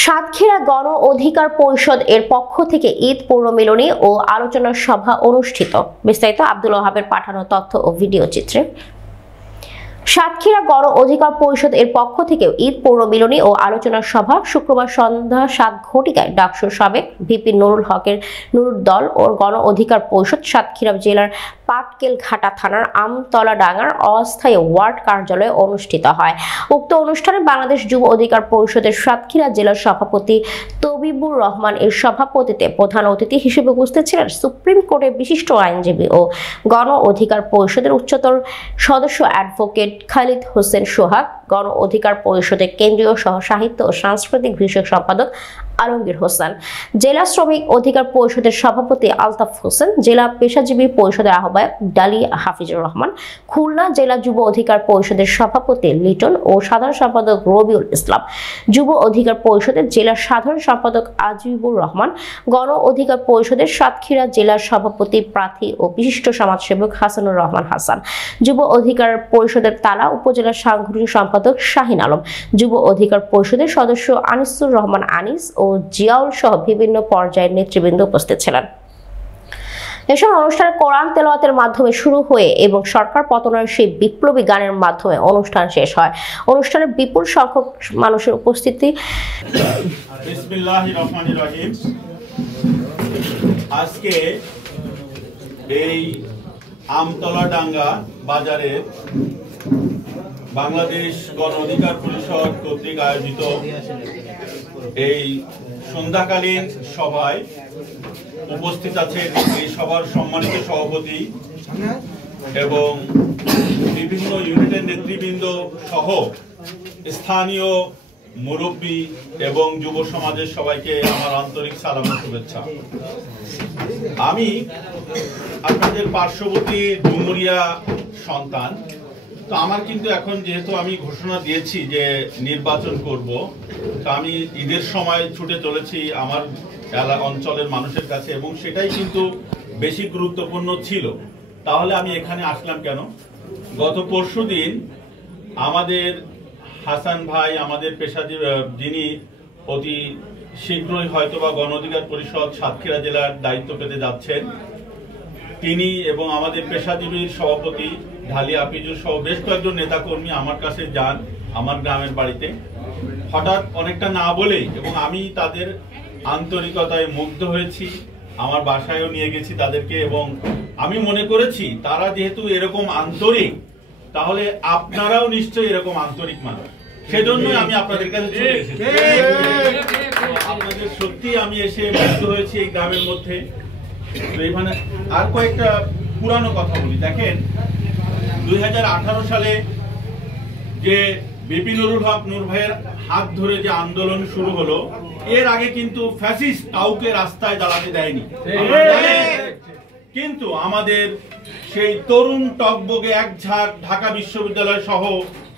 সাতক্ষীরা গণ অধিকার পরিষদ এর পক্ষ থেকে ঈদ পুনর্মিলনী ও আলোচনা সভা অনুষ্ঠিত। বিস্তারিত আব্দুল ওয়াহাবের পাঠানো তথ্য ও ভিডিও চিত্রে। সাতক্ষীরা গণ অধিকার পরিষদ এর পক্ষ থেকে ঈদ পুনর্মিলনী ও আলোচনা সভা শুক্রবার সন্ধ্যা 7 ঘটিকায় ডাকসুর সাবেক ভিপি নুরুল হকের নুরুর দল ও গণ অধিকার পরিষদ সাতক্ষীরা জেলার পাটকেলঘাটা থানার আমতলাডাঙ্গার অস্থায়ী ওয়ার্ড কার্যালয়ে অনুষ্ঠিত হয়। উক্ত অনুষ্ঠানে বাংলাদেশ যুব অধিকার পরিষদের সাতক্ষীরা জেলার সভাপতি তবিবুর রহমান এর সভাপতিত্বে প্রধান অতিথি হিসেবে উপস্থিত ছিলেন সুপ্রিম কোর্টের বিশিষ্ট আইনজীবী ও গণ অধিকার পরিষদের উচ্চতর সদস্য অ্যাডভোকেট খালিদ হোসেন সোহাগ, গণ অধিকার পরিষদের কেন্দ্রীয় সহ সাহিত্য ও সাংস্কৃতিক বিষয়ক সম্পাদক আলমগীর হোসেন, জেলা শ্রমিক অধিকার পরিষদের সভাপতি আলতাফ হোসেন, জেলা পেশাজীবী পরিষদের আহ্বায়ক ডালি হাফিজুর রহমান, খুলনা জেলা যুব অধিকার পরিষদের সভাপতি লিটন ও সাধারণ সম্পাদক রবিউল ইসলাম, যুব অধিকার পরিষদের জেলা সাধারণ সম্পাদক আজিবুর রহমান, গণ অধিকার পরিষদের সাতক্ষীরা জেলার সভাপতি প্রার্থী ও বিশিষ্ট সমাজসেবক হাসানুর রহমান হাসান, যুব অধিকার পরিষদের তালা উপজেলার সাংগঠনিক সম্পাদক শাহিন আলম, যুব অধিকার পরিষদের সদস্য আনিসুর রহমান আনিস ও জিয়াউল সহ বিভিন্ন পর্যায়ের নেতৃবৃন্দ উপস্থিত ছিলেন। এসব অনুষ্ঠানে কোরআন তেলাওয়াতের মাধ্যমে শুরু হয়ে এবং সরকার পতনের সেই বিপ্লবী গানের মাধ্যমে অনুষ্ঠান শেষ হয়। অনুষ্ঠানে বিপুল সংখ্যক মানুষের উপস্থিতি। বিসমিল্লাহির রহমানির রহিম। আজকে এই আমতলাডাঙ্গা বাজারে বাংলাদেশ গণ অধিকার পরিষদ কর্তৃক আয়োজিত এই সন্ধ্যাকালীন সভায় উপস্থিত আছেন এই সভার সম্মানিত সভাপতি এবং বিভিন্ন ইউনিটের নেতৃবৃন্দ সহ স্থানীয় মুরব্বী এবং যুব সমাজের সবাইকে আমার আন্তরিক সালাম ও শুভেচ্ছা। আমি আপনাদের পার্শ্ববর্তী ডুমুরিয়া সন্তান, তো আমার কিন্তু এখন যেহেতু আমি ঘোষণা দিয়েছি যে নির্বাচন করব, তো আমি ঈদের সময় ছুটে চলেছি আমার অঞ্চলের মানুষের কাছে এবং সেটাই কিন্তু বেশি গুরুত্বপূর্ণ ছিল। তাহলে আমি এখানে আসলাম কেন? গত পরশুদিন আমাদের হাসান ভাই, আমাদের পেশাজীবী, যিনি অতি শীঘ্রই হয়তোবা গণ অধিকার পরিষদ সাতক্ষীরা জেলার দায়িত্ব পেতে যাচ্ছেন, তিনি এবং আমাদের পেশাজীবীর সভাপতি ঢালি হাফিজুর সহ বেশ কয়েকজন নেতাকর্মী আমার কাছে যান আমার গ্রামের বাড়িতে। হঠাৎ অনেকটা না বলেই এবং আমি তাদের আন্তরিকতায় মুগ্ধ হয়েছি, আমার বাসায়ও নিয়ে গেছি তাদেরকে এবং আমি মনে করেছি তারা যেহেতু এরকম আন্তরিক, তাহলে আপনারাও নিশ্চয়ই এরকম আন্তরিক মানুষ, সেজন্যই আমি আপনাদের কাছে চলে এসেছি। আপনাদের সত্যি আমি এসে মুগ্ধ হয়েছি এই গ্রামের মধ্যে। তো এখানে আর কয়েকটা পুরানো কথা বলি। দেখেন, 2018 সালে যে ভিপি নুরুল হক নূর ভাইয়ের হাত ধরে যে আন্দোলন শুরু হলো, এর আগে কিন্তু ফ্যাসিস্ট কাউকে রাস্তায় দাঁড়াতে দেয়নি, কিন্তু আমাদের সেই তরুণ টকবগে একঝাঁক ঢাকা বিশ্ববিদ্যালয় সহ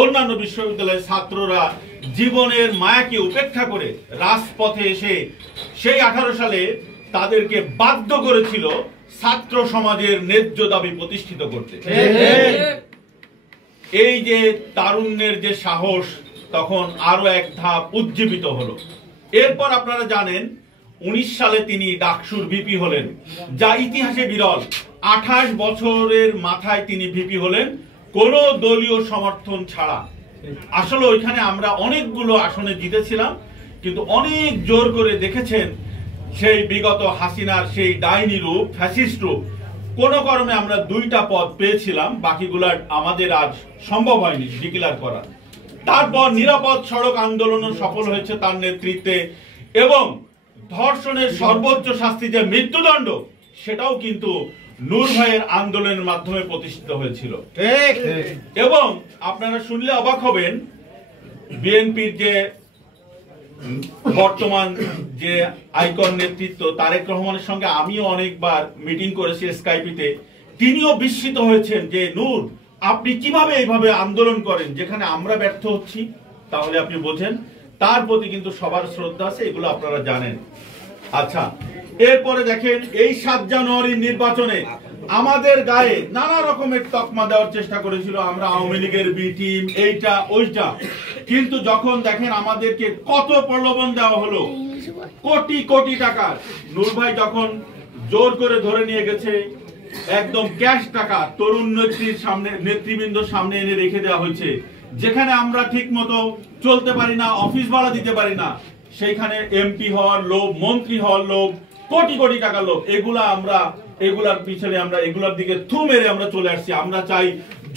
অন্যান্য বিশ্ববিদ্যালয়ের ছাত্ররা জীবনের মায়াকে উপেক্ষা করে রাজপথে এসে সেই 18 সালে তাদেরকে বাধ্য করেছিল ছাত্র সমাজের ন্যায্য দাবি প্রতিষ্ঠিত করতে। এই যে তারুণ্যের যে সাহস তখন আরো এক ধাপ উজ্জীবিত হলো। এরপর আপনারা জানেন 19 সালে তিনি ডাকসুর ভিপি হলেন, যা ইতিহাসে বিরল। 28 বছরের মাথায় তিনি ভিপি হলেন কোন দলীয় সমর্থন ছাড়া। আসলে ওইখানে আমরা অনেকগুলো আসনে জিতেছিলাম, কিন্তু অনেক জোর করে দেখেছেন সেই বিগত হাসিনার সেই ডাইনি রূপ, ফ্যাসিস্ট রূপ, কোন কারণে আমরা 2টা পদ পেয়েছিলাম, বাকিগুলো আমাদের আজ সম্ভব হয়নি ডিক্লেয়ার করা। তারপর নিরাপদ সড়ক আন্দোলনও সফল হয়েছে তার নেতৃত্বে এবং ধর্ষণের সর্বোচ্চ শাস্তি যে মৃত্যুদণ্ড, সেটাও কিন্তু নূর ভাইয়ের আন্দোলনের মাধ্যমে প্রতিষ্ঠিত হয়েছিল। এবং আপনারা শুনলে অবাক হবেন, বিএনপির যে বর্তমান যে আইকন নেতৃত্ব তারেক রহমানের সঙ্গে আমিও অনেকবার মিটিং করেছি স্কাইপিতে, তিনিও বিস্মিত হয়েছেন যে নূর, আপনি কিভাবে এইভাবে আন্দোলন করেন যেখানে আমরা ব্যর্থ হচ্ছি। তাহলে আপনি বোঝেন তার প্রতি কিন্তু সবার শ্রদ্ধা আছে, এগুলো আপনারা জানেন। আচ্ছা, এরপরে দেখেন এই 7 জানুয়ারির নির্বাচনে আমাদের গায়ে নানা রকমের তকমা দেওয়ার চেষ্টা করেছিল, আমরা আওয়ামী লীগের বি টিম, এইটা ওইটা। কিন্তু যখন দেখেন আমাদেরকে কত প্রলোভন দেওয়া হলো, কোটি কোটি টাকা নূর ভাই যখন জোর করে ধরে নিয়ে গেছে, একদম ক্যাশ টাকা তরুণ নেত্রীর সামনে, নেতৃবৃন্দর সামনে এনে রেখে দেওয়া হয়েছে, যেখানে আমরা ঠিক মতো চলতে পারি না, অফিস ভাড়া দিতে পারি না, সেইখানে এমপি হওয়ার লোভ, মন্ত্রী হওয়ার লোভ, কোটি কোটি টাকার লোভ, এগুলার পিছনে আমরা এগুলার দিকে থু মেরে আমরা চলে আসছি। আমরা চাই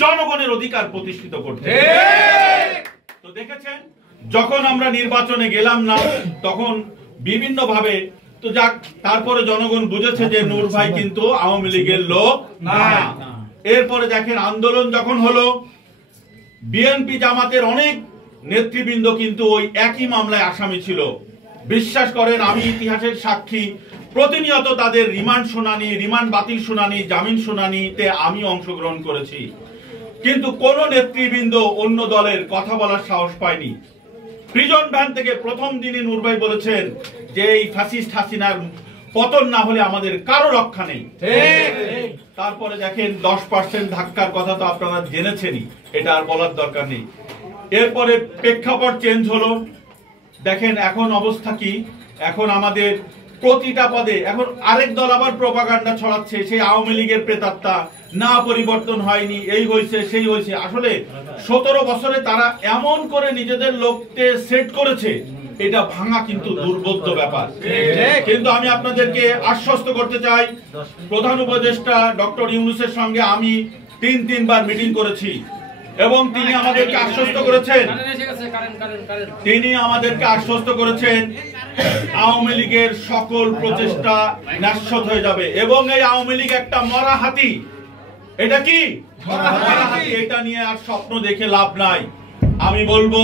জনগণের অধিকার প্রতিষ্ঠিত করতে। তো দেখেছেন যখন আমরা নির্বাচনে গেলাম না, তখন বিভিন্ন ভাবে তো যাক, তারপরে জনগণ বুঝেছে যে নূর ভাই কিন্তু আওয়ামী লীগের লোক না। এরপরে দেখেন আন্দোলন যখন হলো, বিএনপি জামাতের অনেক নেতৃবৃন্দ কিন্তু ওই একই মামলায় আসামি ছিল। বিশ্বাস করেন, আমি ইতিহাসের সাক্ষী, প্রতিনিয়ত তাদের রিমান্ড শুনানি, রিমান্ড বাতিল শুনানি, জামিন শুনানিতে আমি অংশগ্রহণ করেছি, কিন্তু কোন নেতৃবৃন্দ অন্য দলের কথা বলার সাহস পায়নি। প্রিজন ভ্যান থেকে প্রথম দিনই নূর ভাই বলেছেন যে এই ফ্যাসিস্ট হাসিনার পতন না হলে আমাদের কারো রক্ষা নেই। তারপরে দেখেন 10% ধাক্কার কথা তো আপনারা জেনেছেনই, এটা আর বলার দরকার নেই। এরপরে প্রেক্ষাপট চেঞ্জ হলো, দেখেন এখন অবস্থা কি, এখন আমাদের প্রতিটা পদে এখন আরেক দল আবার প্রোপাগান্ডা ছড়াচ্ছে, সেই আওয়ামী লীগের প্রেতাত্মা, না পরিবর্তন হয়নি, এই হয়েছে সেই হয়েছে। আসলে 17 বছরে তারা এমন করে নিজেদের লোককে সেট করেছে, এটা ভাঙা কিন্তু দুর্বোধ্য ব্যাপার। কিন্তু আমি আপনাদেরকে আশ্বস্ত করতে চাই, প্রধান উপদেষ্টা ডক্টর ইউনূসের সঙ্গে আমি 3বার মিটিং করেছি এবং তিনি আমাদেরকে আশ্বস্ত করেছেন আওয়ামী লীগের সকল প্রচেষ্টা নাশত হয়ে যাবে। এবং এই আওয়ামী লীগ একটা মরা হাতি, এটা কি মরা হাতি, এটা নিয়ে আর স্বপ্ন দেখে লাভ নাই। আমি বলবো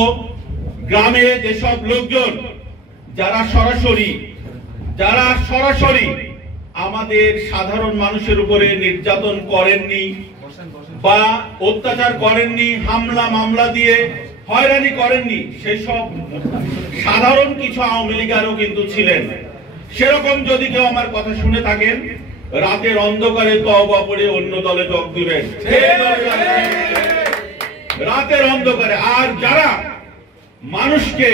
গ্রামে যেসব লোকজন যারা সরাসরি আমাদের সাধারণ মানুষের উপরে নির্যাতন করেননি বা অত্যাচার করেননি, হামলা মামলা দিয়ে হয়রানি করেননি, সেই সব সাধারণ কিছু আওয়ামী লীগারও কিন্তু ছিলেন। সেরকম যদি কেউ আমার কথা শুনে থাকেন, রাতের অন্ধকারে তওবা পড়ে অন্য দলে যোগ দিবেন, রাতের অন্ধকারে। আর যারা মানুষকে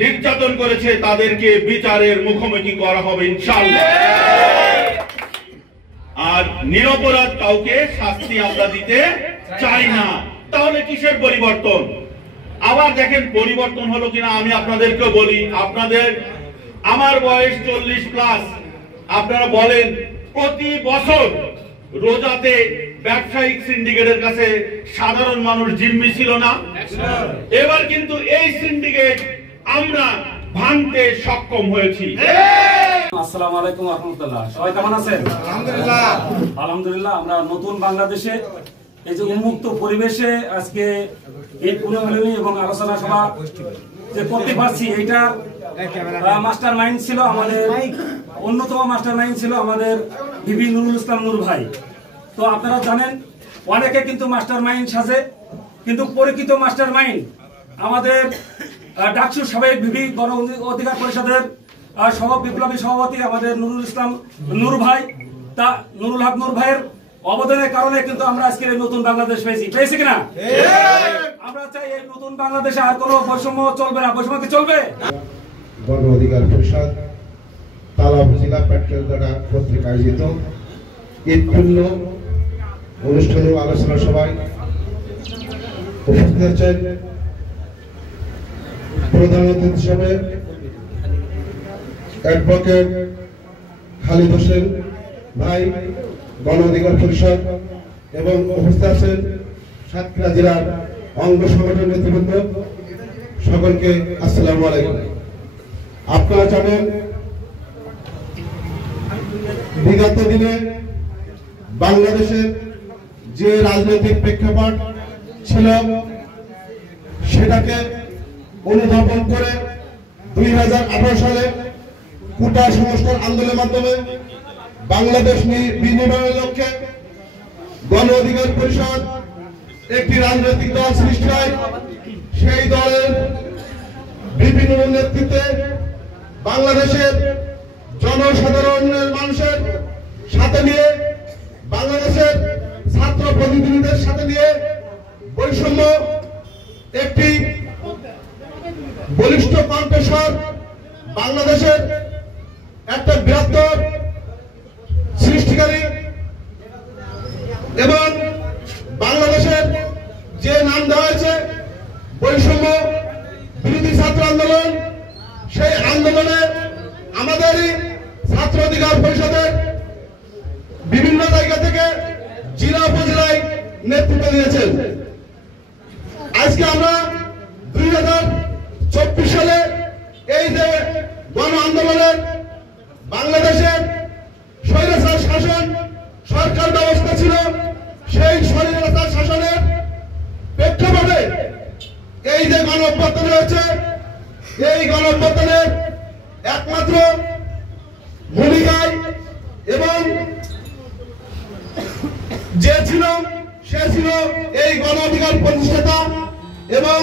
নির্যাতন করেছে তাদেরকে বিচারের মুখোমুখি করা হবে ইনশাআল্লাহ। আর নিরপরাধ কাউকে শাস্তি আমরা দিতে চাই না। তাহলে কিসের পরিবর্তন? আবার দেখেন পরিবর্তন হলো কিনা আমি আপনাদেরকে বলি, আমার বয়স 40+। আপনারা বলেন প্রতি বছর রোজাতে ব্যবসায়িক সিন্ডিকেটের কাছে সাধারণ মানুষ জিম্মি ছিল না? এবার কিন্তু এই সিন্ডিকেট আমরা ভাঙতে সক্ষম হয়েছি। আসসালামু আলাইকুম ওয়া রাহমাতুল্লাহ। সবাই কেমন আছেন? আলহামদুলিল্লাহ। আলহামদুলিল্লাহ। আমরা নতুন বাংলাদেশে এই যে উন্মুক্ত পরিবেশে আজকে এই পুনর্মিলনী এবং আলোচনা সভা যে করতে পারছি, এইটা মাস্টার মাইন্ড ছিল আমাদের, অন্যতম মাস্টার মাইন্ড ছিল আমাদের বিবি নুরুল ইসলাম নূর ভাই। তো আপনারা জানেন অনেকে কিন্তু মাস্টার মাইন্ড সাজে, কিন্তু প্রকৃত মাস্টার মাইন্ড আমাদের ডাকসুর সাবেক বিবি গণ অধিকার পরিষদের বিপ্লবী সভাপতি আমাদের নুরুল ইসলাম নূর ভাই। তা নুরুল হক নূর ভাইয়ের অবদানের কারণে কিন্তু আমরা আজকে এই নতুন বাংলাদেশ পেয়েছি কিনা? আমরা চাই এই নতুন বাংলাদেশে আর কোনো বৈষম্য চলবে না। বৈষম্য কি চলবে? গণ অধিকার পরিষদ তালা উপজেলা পেট্রোলঘাটা কর্তৃক আয়োজিত ঈদপূর্ণ অনুষ্ঠান ও আলোচনা সভায় উপস্থিত আছেন প্রধান অতিথি হিসেবে অ্যাডভোকেট খালিদ হোসেন ভাই, গণ অধিকার পরিষদ, এবং উপস্থিত আছেন সাতক্ষীরা জেলার অঙ্গ সংগঠন নেতৃবৃন্দ। সকলকে আসসালামু আলাইকুম। আপনারা জানেন বিগত দিনে বাংলাদেশের যে রাজনৈতিক প্রেক্ষাপট ছিল সেটাকে অনুধাবন করে 2018 সালে কোটা সংস্কার আন্দোলনের মাধ্যমে বাংলাদেশ বিনিময়ের লক্ষ্যে গণ অধিকার পরিষদ একটি রাজনৈতিক দল সৃষ্টি হয়। সেই দলের বিভিন্ন নেতৃত্বে বাংলাদেশের জনসাধারণের মানুষের সাথে নিয়ে বাংলাদেশের ছাত্র প্রতিনিধিদের সাথে নিয়ে বৈষম্য একটি বলিষ্ঠ কণ্ঠস্বর বাংলাদেশের একটা বৃহত্তর সৃষ্টিকারী এবং বাংলাদেশের যে নাম দেওয়া হয়েছে বৈষম্য বিরোধী ছাত্র আন্দোলন, সেই আন্দোলনে আমাদেরই ছাত্র অধিকার পরিষদের বিভিন্ন জায়গা থেকে জেলা উপজেলায় নেতৃত্ব দিয়েছেন। আজকে আমরা 2024 সালে এই যে গণ আন্দোলনের বাংলাদেশের স্বৈরাচার শাসন সরকার ব্যবস্থা ছিল, সেই স্বৈরাচার শাসনের প্রেক্ষাপটে এই যে গণ অভ্যুত্থান হয়েছে, এই গণ অভ্যুত্থানের একমাত্র ভূমিকায় এবং যে ছিল সে ছিল এই গণ অধিকার প্রতিষ্ঠাতা এবং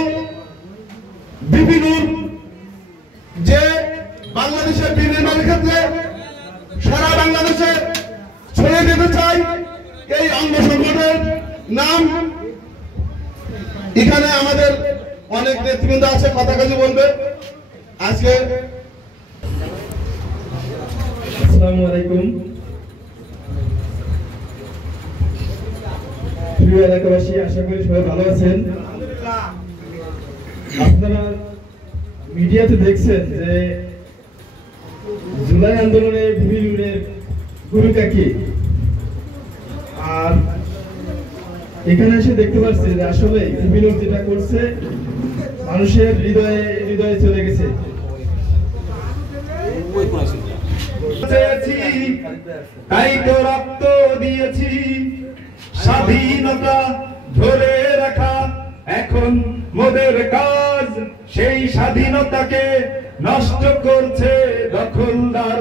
বিভিন্ন যে বাংলাদেশের বিনির্মাণের ক্ষেত্রে সারা বাংলাদেশে ছড়িয়ে দিতে চাই এই অঙ্গ সংগঠনের নাম। এখানে আমাদের অনেক নেতৃবৃন্দ আছে, কথা কাজে বলবে আজকে। আসসালামু আলাইকুম। প্রিয় এলাকাবাসী, আশা করি সবাই ভালো আছেন। আপনারা মিডিয়াতে দেখছেন যে জুলাই আন্দোলনে বিভিন্নের ভূমিকা কি, আর এখানে এসে দেখতে পাচ্ছি যে আসলে বিভিন্ন যেটা করছে মানুষের হৃদয়ে হৃদয়ে চলে গেছে। তাই তো রক্ত দিয়েছি, স্বাধীনতা ধরে রাখা এখন মোদের কাজ। সেই স্বাধীনতাকে নষ্ট করছে দখলদার।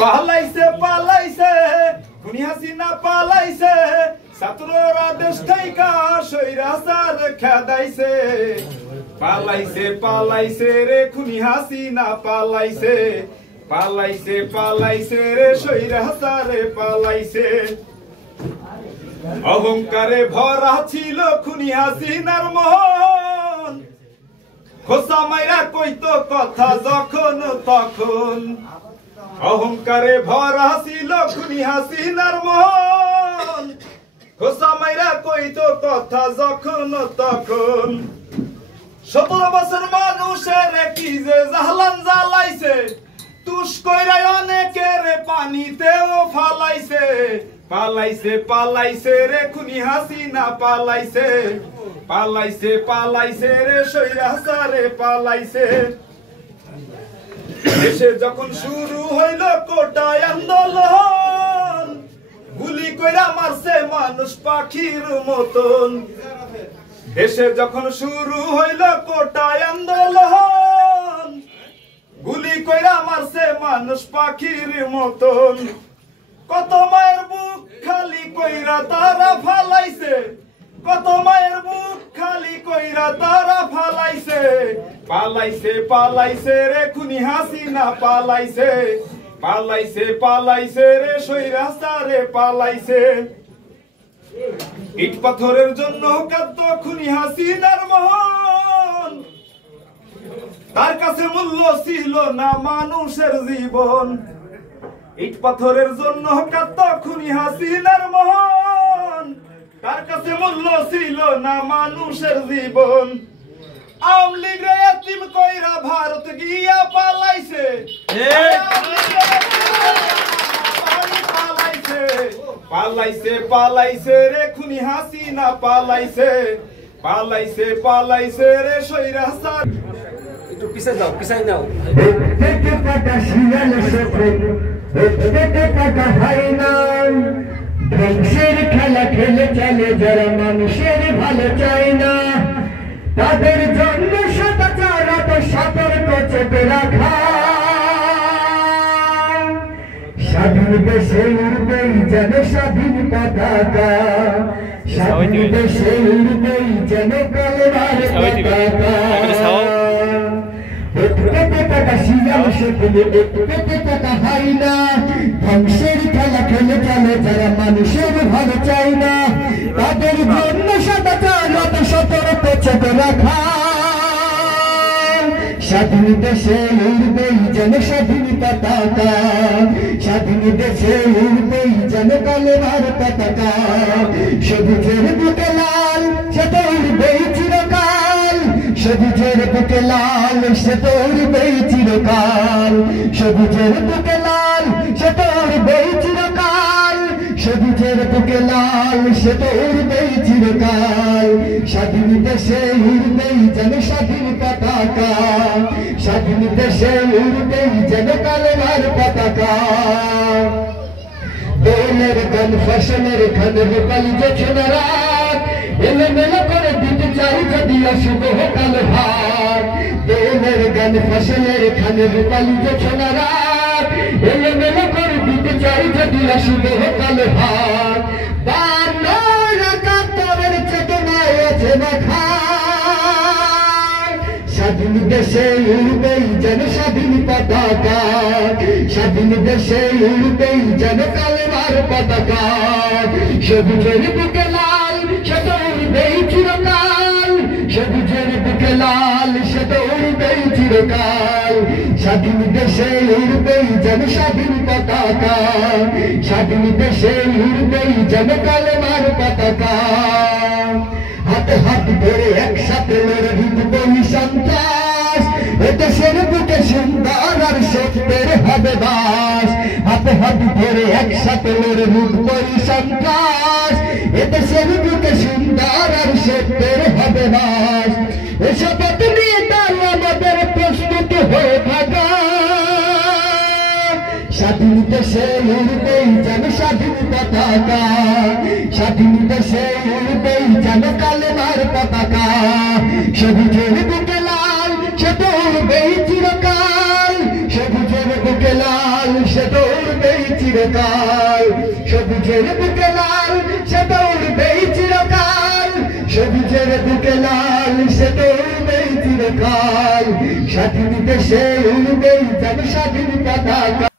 পালাইছে পালাইছে খুনি হাসিনা, পালাইছে ছাত্ররা দেশ থেকে স্বৈরাচার খেদাইছে। পালাইছে পালাইছে রে খুনি হাসিনা, পালাইছে পালাইছে পালাইছে রে স্বৈরাচারে পালাইছে। অহংকারে ভরা ছিল খুনি হাসিনার মন, খোসা মাইরা কইতো কথা যখন তখন। অহংকারে ভরা ছিল খুনি হাসিনার মন, খোসা মাইরা কইতো কথা যখন তখন। 17 বছর মানুষের কি যে জাহালান জ্বালাইছে, তুষ কইরা অনেকের পানিতেও ফালাইছে। পালাইছে পালাইছে রে খুনি হাসিনা, পালাইছে পালাইছে পালাইছে রে স্বৈরাচারে পালাইছে। দেশে যখন শুরু হইল কোটাই আন্দোলন, গুলি কইরা মারছে মানুষ পাখির মতন। দেশে যখন শুরু হইল কোটাই আন্দোলন, গুলি কইরা মারছে মানুষ পাখির মতন। কত মায়ের বুক খালি কইরা তারা ফালাইছে, কত মায়ের বুক খালি কইরা তারা ফালাইছে। পালাইছে পালাইছে রে খুনি হাসিনা, পালাইছে পালাইছে পালাইছে রে স্বৈরাচারে পালাইছে। ইট পাথরের জন্য কাঁদত খুনি হাসিনার মন, তার কাছে মূল্য ছিল না মানুষের জীবন। ইট পাথরের জন্য কাঁদত খুনি হাসিনার মন, তার কাছে মূল্য ছিল না মানুষের জীবন। আওয়ামী লীগের এতিম কইরা ভারত গিয়া পালাইছে, পালাইছে পালাইছে রে খুনি হাসিনা, পালাইছে পালাইছে পালাইছে রে স্বৈরাচার। একটু পিছে যাও, পিছাই যাও। ধ্বংসের খেলা খেলে চলে যারা মানুষের ভালো চায় না, তাদের জন্য সদাচার তো সতর্ক চেপে রাখা। স্বাধীন দেশে উড়বেই যেন স্বাধীন পতাকা, স্বাধীন দেশে উড়বেই যেন কলমার পতাকা। টাকা শিয়াল সেগুলো টাকা হয় না, ধ্বংসের খেলা খেলে চলে যারা মানুষের ভালো চায় না তাদের জন্য সদাচারত সতর্ক চেপে রাখা স্বাধীন দেশে উড়বেই যেন স্বাধীন পতাকা স্বাধীন দেশে উড়বেই যেন কালেমার পতাকা সবুজের বুকে লাল সে তো উড়বেই চিরকাল সবুজের বুকে লাল সে তো উড়বেই চিরকাল সবুজের বুকে লাল সে তো উড়বেই চিরকাল সবুজের বুকে লাল সে তো উড়বেই চিরকাল স্বাধীন দেশে উড়বেই যেন স্বাধীন পতাকা স্বাধীন দেশে উড়বেই যেন কালেমার পতাকা দোলের গান ফসলের খানে রূপালি জোছনা রাত এলোমেলো করে দিতে চাই যদি অশুভ কালো হাত দোলের গান ফসলের খানে রূপালি জোছনা রাত এলোমেলো করে দিতে চাই যদি অশুভ কালো হাত বান্নর একাত্তরের চেতনায় আছে মাখা স্বাধীন দেশে উড়বেই যেন স্বাধীন পতাকা স্বাধীন দেশে উড়বেই যেন কালেমার পতাকা সবুজের বুকে লাল সে তো উড়বেই চিরকাল সবুজের বুকে লাল সে তো উড়বেই চিরকাল স্বাধীন দেশে উড়বেই যেন স্বাধীন পতাকা স্বাধীন দেশে উড়বেই যেন কালেমার পতাকা হাতে হাত ধরে একসাথে লড়ে হিন্দু সন্ত্রাস এদেশের বুকে সুন্দর আর সত্যের হবে বাস হাতে হাত ধরে একসাথে লড়ে হিন্দু সন্ত্রাস এদেশের বুকে সুন্দর আর সত্যের হবে বাস এসব নিয়ে তার আমাদের প্রস্তুত হয়ে থাকা স্বাধীন দেশে উড়বেই যেন স্বাধীন পতাকা স্বাধীন দেশে উড়বেই যেন কালেমার পতাকা সবুজের বুকে লাল সে তো উড়বেই চিরকাল সবুজের বুকে লাল সে তো উড়বেই চিরকাল সবুজের বুকে লাল সে তো উড়বেই চিরকাল সবুজের বুকে লাল সে তো উড়বেই চিরকাল স্বাধীন দেশে উড়বেই যেন স্বাধীন পতাকা